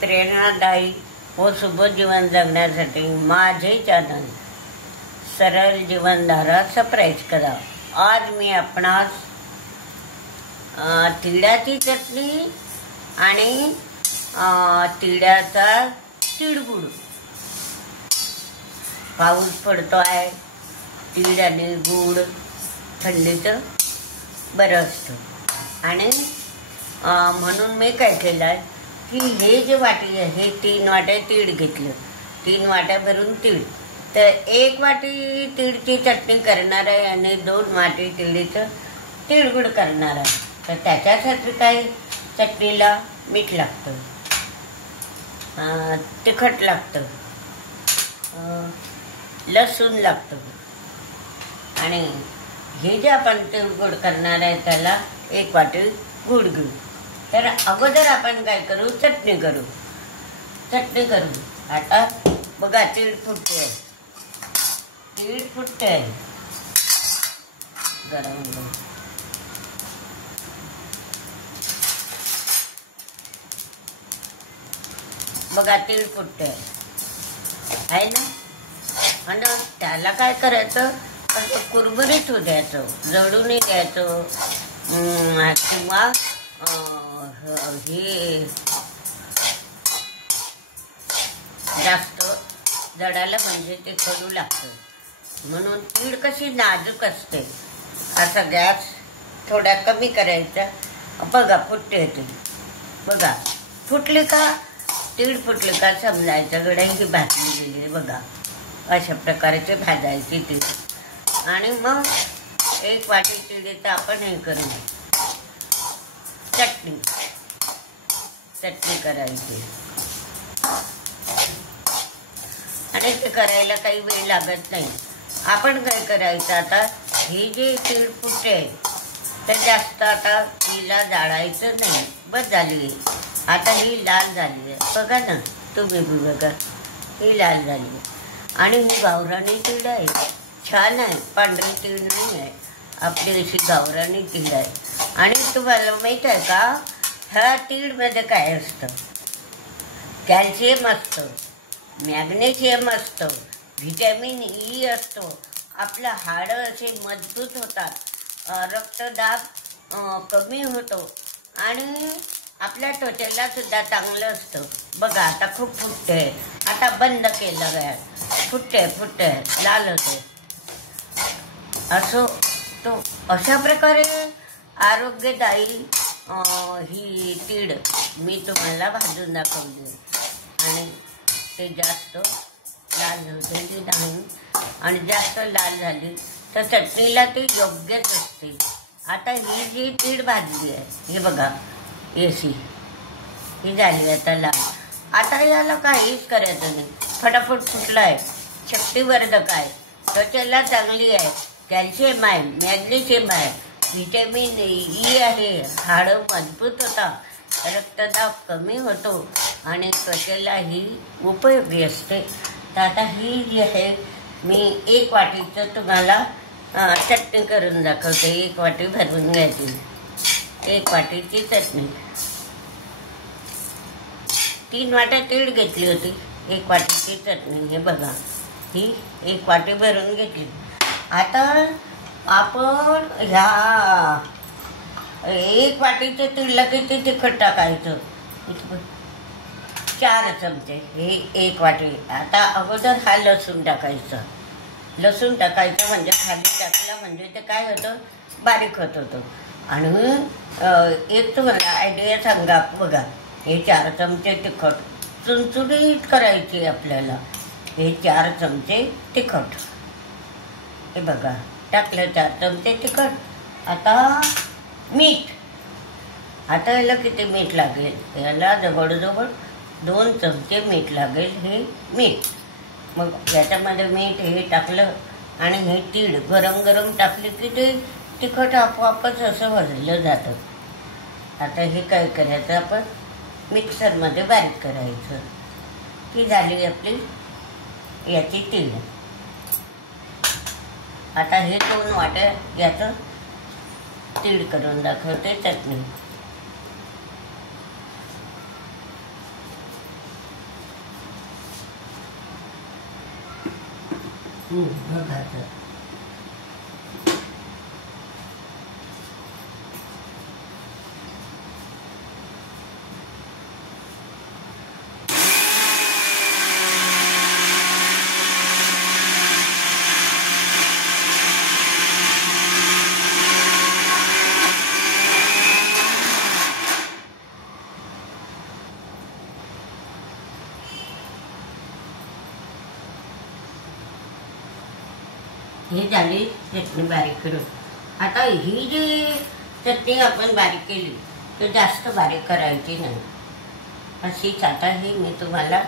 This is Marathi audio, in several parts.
प्रेरणादायी व शुभ जीवन जगण्यासाठी माझे चॅनल सरळ जीवनधारा सबस्क्राईब करा। आज मी आपणास तिळाची चटणी आणि तिळाचा तिळगुळ। पाऊस पडतो आहे, तीळ आणि गुळ थंडीचं बरं असतं आणि म्हणून मी काय केलं आहे की हे जे वाटी आहे हे 3 वाट्या तीळ घेतलं, 3 वाट्या भरून तीळ, तर 1 वाटी तीळची चटणी करणार आहे आणि 2 वाटी तीळीचं तिळगुळ करणार आहे। तर त्याच्यासाठी काय चटणीला मीठ लागतं, तिखट लागतं, लसूण लागतं आणि हे जे आपण तिळगुळ करणार आहे त्याला 1 वाटी गुळ घेऊ। तर अगोदर आपण काय करू, चटणी करू। आता बघा तीळ फुटते आहे, गरम बघा तीळ फुटते आहे ना। आणि त्याला काय करायचं, असं कुरकुरीत होऊ द्यायचं, जळू नाही द्यायचं किंवा हे जास्त जळालं म्हणजे ते कडू लागतं। म्हणून तीळ कशी नाजूक असते, असा गॅस थोडा कमी करायचा। बघा फुटते ती, बघा फुटली का, तीळ फुटली का समजायचं गड्यांची भाजली गेली। बघा अशा प्रकारचे भाजायची तीळ आणि मग 1 वाटी तिळीचं आपण हे करू, चटणी करायची। आणि ते करायला काही वेळ लागत नाही। आपण काय करायचं, आता हे जे तीळ फुटते तर जास्त आता तिला जाळायचं नाही, बस झाली। आता ही लाल झाली आहे, बघा ना तुम्ही बघा, ही लाल झाली आहे आणि ही गावरानी तीळ आहे, छान आहे, पांढरी तीळ नाही आहे, आपली अशी गावरानी तीळ आहे। आणि तुम्हाला माहीत आहे का, ह्या तीळमध्ये काय असतं, कॅल्शियम असतं, मॅग्नेशियम असतं, व्हिटॅमिन ई असतो, आपलं हाडं असे मजबूत होतात, रक्तदाब कमी होतो आणि आपल्या त्वचेला सुद्धा चांगलं असतं। बघा आता खूप फुटते, आता बंद केलं गॅस, फुटते लाल होते असं। तो अशा प्रकारे आरोग्यदायी ही तीळ मी तुम्हाला भाजून दाखवली आणि ते जास्त लाल होते ती नाही, आणि जास्त लाल झाली तर चटणीला ती योग्यच असते। आता ही जी तीळ भाजली आहे, हे बघा ही झाली आता लाल। आता याला काहीच करायचं नाही, फटाफट फुटलं आहे, शक्तिवर्धक आहे, त्वचेला चांगली आहे, कॅल्शियम आहे, मॅग्नेशियम आहे, व्हिटॅमिन ई आहे, हाडं मजबूत होतात, रक्तदाब कमी होतो आणि त्वचेला ही उपयोगी असते। तर आता ही जी आहे मी 1 वाटीचं तुम्हाला चटणी करून दाखवते। 1 वाटी भरून घ्यायची, 1 वाटीची चटणी, 3 वाट्या तीळ घेतली होती, 1 वाटीची चटणी। हे बघा ही 1 वाटी भरून घेतली। आता आपण ह्या 1 वाटीचं तीळला किती तिखट टाकायचं, 4 चमचे, हे 1 वाटी। आता अगोदर हा लसूण टाकायचं, म्हणजे खाली टाकलं म्हणजे ते काय होतं, बारीक होतं। आणि एक तुम्हाला आयडिया सांगा, बघा हे 4 चमचे तिखट, चुणचुणीत करायची आपल्याला, हे 4 चमचे तिखट, हे बघा टाकलं 4 चमचे तिखट। आता मीठ, आता याला किती मीठ लागेल, याला जवळजवळ 2 चमचे मीठ लागेल, हे मीठ। मग याच्यामध्ये मीठ हे टाकलं आणि हे तीळ गरम टाकले की ते तिखट आपोआपच असं भाजलं जातं। आता हे काय करायचं, आपण मिक्सरमध्ये बारीक करायचं, की झाली आपली याची तीळ। आता हे 2 वाट्या याचं तीळ करून दाखवते चटणी। बघा तर. ही झाली चटणी बारीक करून. आता ही जी चटणी आपण बारीक केली तर जास्त बारीक करायची नाही. अशीच आता ही मी तुम्हाला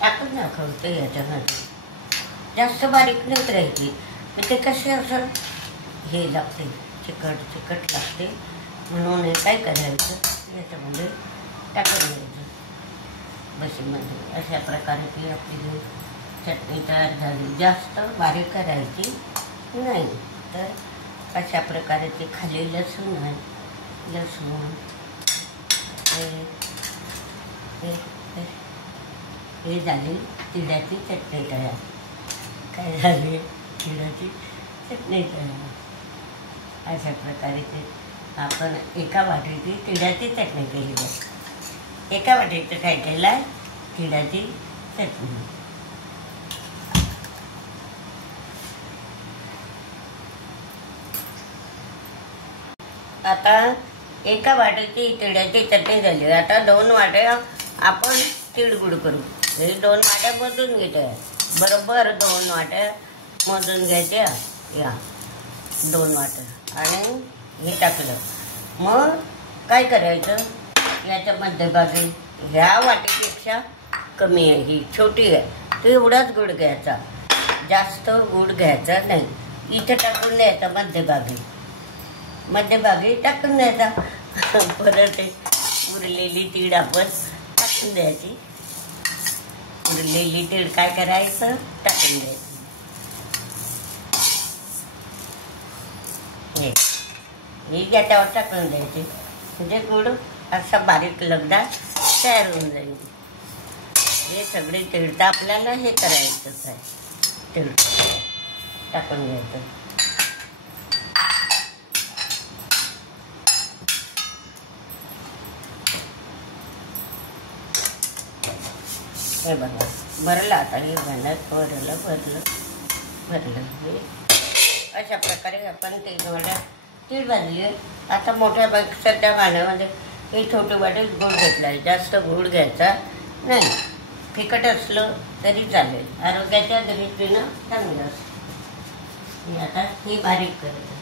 टाकून दाखवते याच्यामध्ये. जास्त बारीक नाही करायची. मग ते कसे असं हे लागते, चिकट चिकट लागते. म्हणून हे काय करायचं, याच्यामध्ये टाकून द्यायचं बशीमध्ये. अशा प्रकारे ती आपली चटणी तयार झाली. जास्त बारीक करायची नाही. तर अशा प्रकारे ते खाली लसूण आहे, लसूण हे झाली तिळाची चटणी तयार. काय झाली, तिळाची चटणी तयार. अशा प्रकारे ते आपण एका वाटीची तिळाची चटणी केली आहे. एका वाटीचं काय केलं आहे, तिळाची चटणी. आता एका वाटीची तिळाची चटणी झाली. आता 2 वाट्या आपण तिळगुळ करू. हे 2 वाट्या मधून घ्यायच्या, बरोबर 2 वाट्या मधून घ्यायच्या. या 2 वाट्या आणि हे टाकलं. मग काय करायचं, याच्या मध्यभागी ह्या वाटीपेक्षा कमी आहे, ही छोटी आहे, तर एवढाच गुळ घ्यायचा. जास्त गुळ घ्यायचा नाही. इथे टाकून द्यायचा मध्यभागी, मध्यभागी टाकून द्यायचा. परत उरलेली तीळ आपण टाकून द्यायची. उरलेली तीळ काय करायचं, टाकून द्यायचं. हे याच्यावर टाकून द्यायचे. म्हणजे गुळ असा बारीक लगदा तयार होऊन जाईल. हे सगळे तीळ तर आपल्याला हे करायचंच आहे. तीळ टाकून घ्यायचं. हे बघा भरलं. आता हे भरलं. हे अशा प्रकारे आपण तीळ भाजली. आता मोठ्या मिक्सरच्या भांड्यामध्ये हे छोटे वाटीत गूळ घेतला आहे. जास्त गूळ घ्यायचा नाही. फिकट असलं तरी चालेल, आरोग्याच्या दृष्टीनं चांगलं असतं. आता हे बारीक करायचं.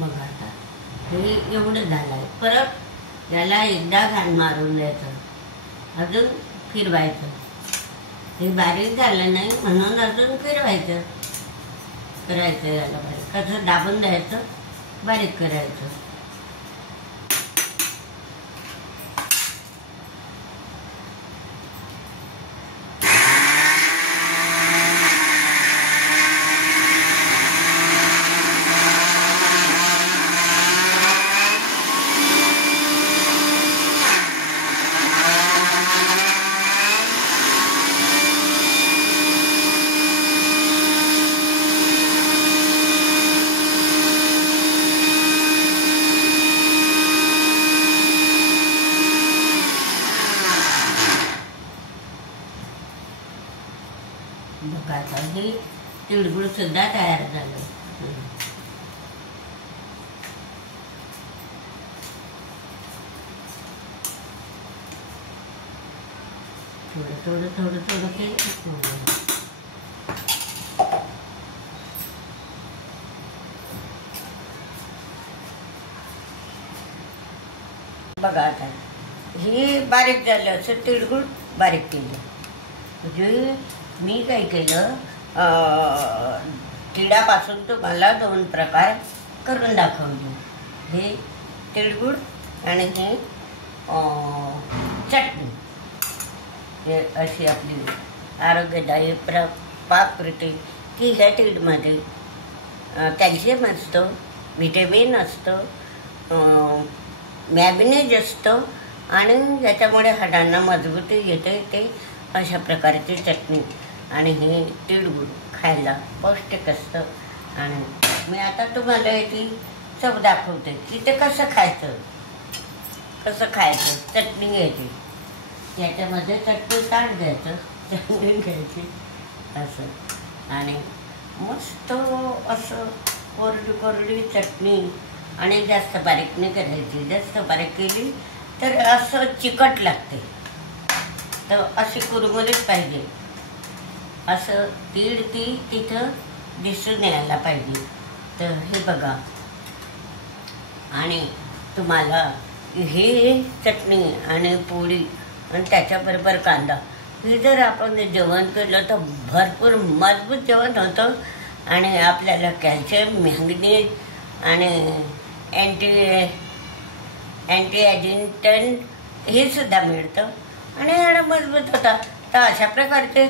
बघा आता हे एवढं झालं आहे. परत याला एकदा घाण मारून द्यायचं, अजून फिरवायचं. हे बारीक झालं नाही म्हणून अजून फिरवायचं. करायचं याला बारीक, कसं दाबून द्यायचं, बारीक करायचं. बघा हे तिळगुळ सुद्धा तयार झालं. थोडं थोडं थोडं थोडं ते बघा आता हे बारीक झालं असं तिळगुळ बारीक केलं. म्हणजे मी काय केलं, तिळापासून तुम्हाला 2 प्रकार करून दाखवले. हे तिळगुळ आणि हे चटणी. हे अशी आपली आरोग्यदायी पाककृती की ह्या तीळमध्ये कॅल्शियम असतं, व्हिटॅमिन असतं, मॅग्नेज असतं आणि याच्यामुळे हाडांना मजबूती येते. ते अशा प्रकारची चटणी आणि हे तिळगुळ खायला पौष्टिक असतं. आणि मी आता तुम्हाला याची चव दाखवते की ते कसं खायचं. चटणी घ्यायची, याच्यामध्ये चटणी ताट घ्यायचं, चटणी घ्यायची असं आणि मस्त असं कोरडी चटणी. आणि जास्त बारीक नाही करायची, जास्त बारीक केली तर असं चिकट लागते. तर अशी कुरमुरीत पाहिजे, असं तीळ ती तिथं दिसून यायला पाहिजे. तर हे बघा. आणि तुम्हाला हे चटणी आणि पोळी आणि त्याच्याबरोबर कांदा हे जर आपण जेवण केलं तर भरपूर मजबूत जेवण होतं. आणि आपल्याला कॅल्शियम, मॅग्नेज आणि अँटीऑक्सिडंट हे सुद्धा मिळतं आणि हाडं मजबूत होतात. तर अशा प्रकारचे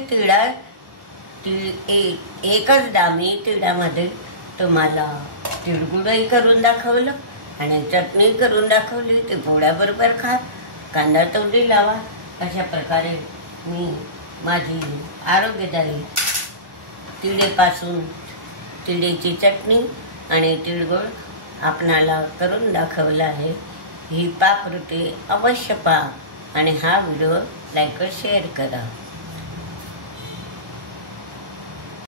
एकच दामी तिळामध्ये तुम्हाला तिळगुळही करून दाखवलं आणि चटणी करून दाखवली. ते पोळ्याबरोबर खा, कांदा तोंडी लावा. अशा प्रकारे मी माझी आरोग्यदायी तिळेची चटणी आणि तिळगुळ आपणाला करून दाखवला आहे. ही पाककृती अवश्य पहा आणि हा व्हिडिओ लाईक व शेअर करा.